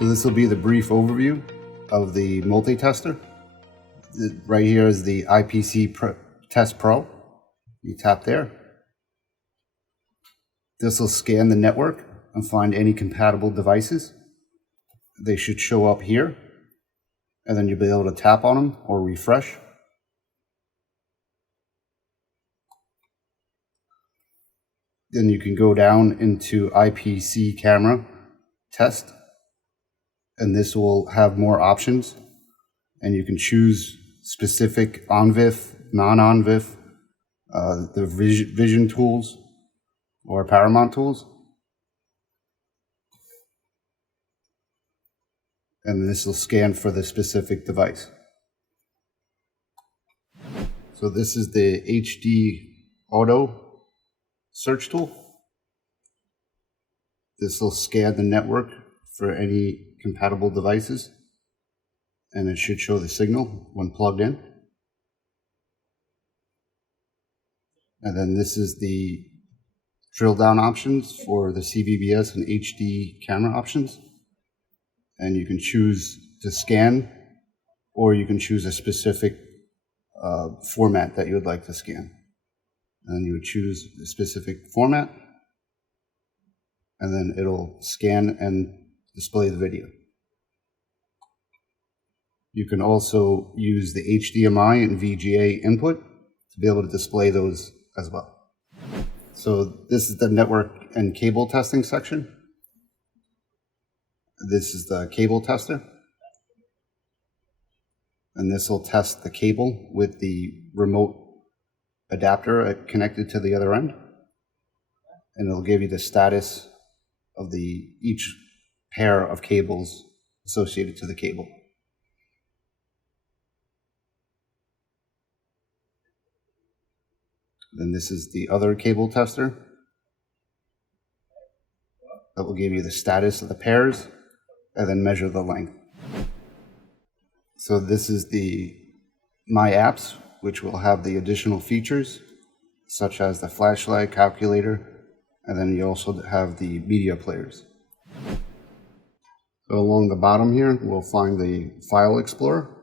So this will be the brief overview of the multi-tester. Right here is the Test Pro. You tap there. This will scan the network and find any compatible devices. They should show up here, and then you'll be able to tap on them or refresh. Then you can go down into IPC camera test, and this will have more options, and you can choose specific ONVIF, non-ONVIF, the vision tools or Paramount tools. And this will scan for the specific device. So this is the HD Auto search tool. This will scan the network for any compatible devices, and it should show the signal when plugged in. And then this is the drill down options for the CVBS and HD camera options. And you can choose to scan, or you can choose a specific format that you would like to scan. And then you would choose a specific format, and then it'll scan and display the video. You can also use the HDMI and VGA input to be able to display those as well. So this is the network and cable testing section. This is the cable tester. And this will test the cable with the remote adapter connected to the other end. And it'll give you the status of each pair of cables associated to the cable. Then this is the other cable tester that will give you the status of the pairs and then measure the length. So this is the My Apps, which will have the additional features such as the flashlight, calculator, and then you also have the media players. So along the bottom here, we'll find the File Explorer.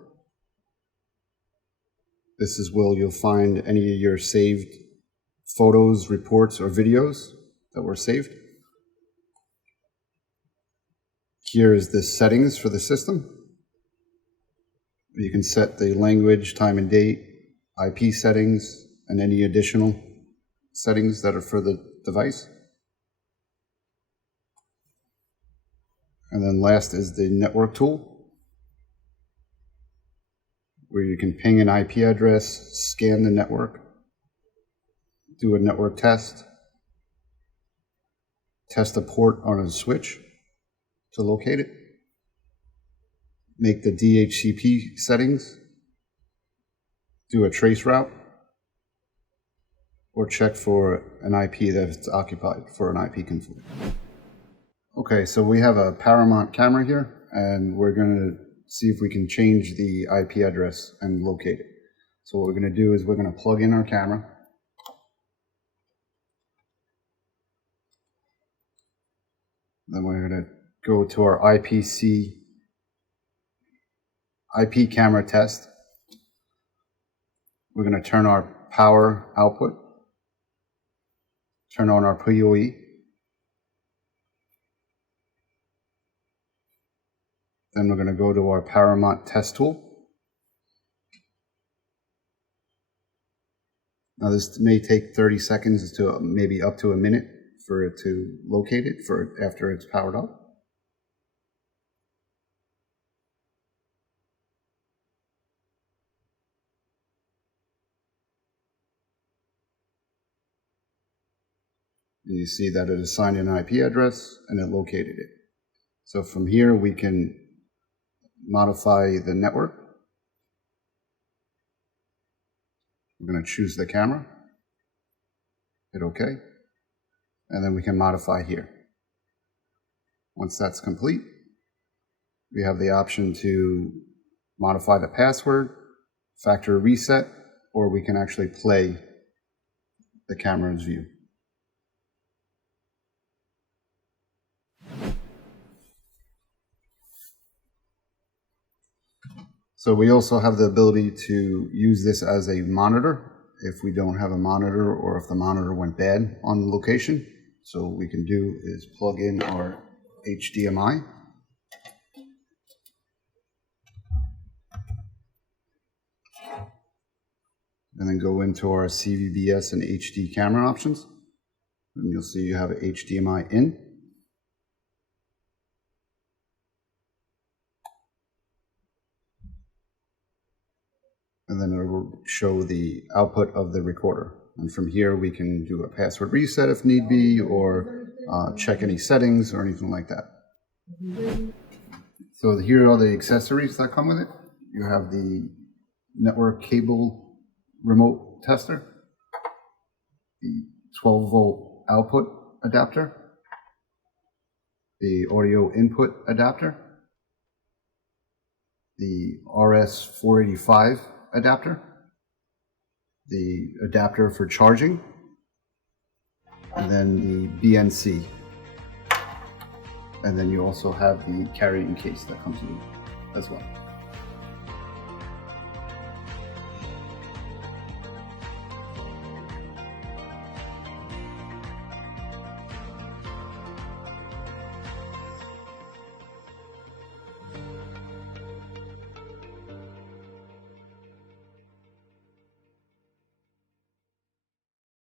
This is where you'll find any of your saved photos, reports, or videos that were saved. Here is the settings for the system. You can set the language, time and date, IP settings, and any additional settings that are for the device. And then last is the network tool, where you can ping an IP address, scan the network, do a network test, test a port on a switch to locate it, make the DHCP settings, do a trace route, or check for an IP that's occupied for an IP conflict. Okay, so we have a Paramount camera here, and we're going to see if we can change the IP address and locate it. So what we're going to do is we're going to plug in our camera. Then we're going to go to our IP camera test. We're going to turn our power output, turn on our PoE. Then we're going to go to our Paramount test tool. Now this may take 30 seconds to maybe up to a minute for it to locate it after it's powered up. And you see that it assigned an IP address and it located it. So from here we can modify the network. We're going to choose the camera, hit OK, and then we can modify here. Once that's complete, we have the option to modify the password, factory reset, or we can actually play the camera's view. So we also have the ability to use this as a monitor if we don't have a monitor or if the monitor went bad on location. So what we can do is plug in our HDMI. And then go into our CVBS and HD camera options. And you'll see you have an HDMI in. And then it will show the output of the recorder. And from here we can do a password reset if need be, or check any settings or anything like that. So here are the accessories that come with it. You have the network cable remote tester, the 12-volt output adapter, the audio input adapter, the RS-485 adapter, the adapter for charging, and then the BNC. And then you also have the carrying case that comes with it as well.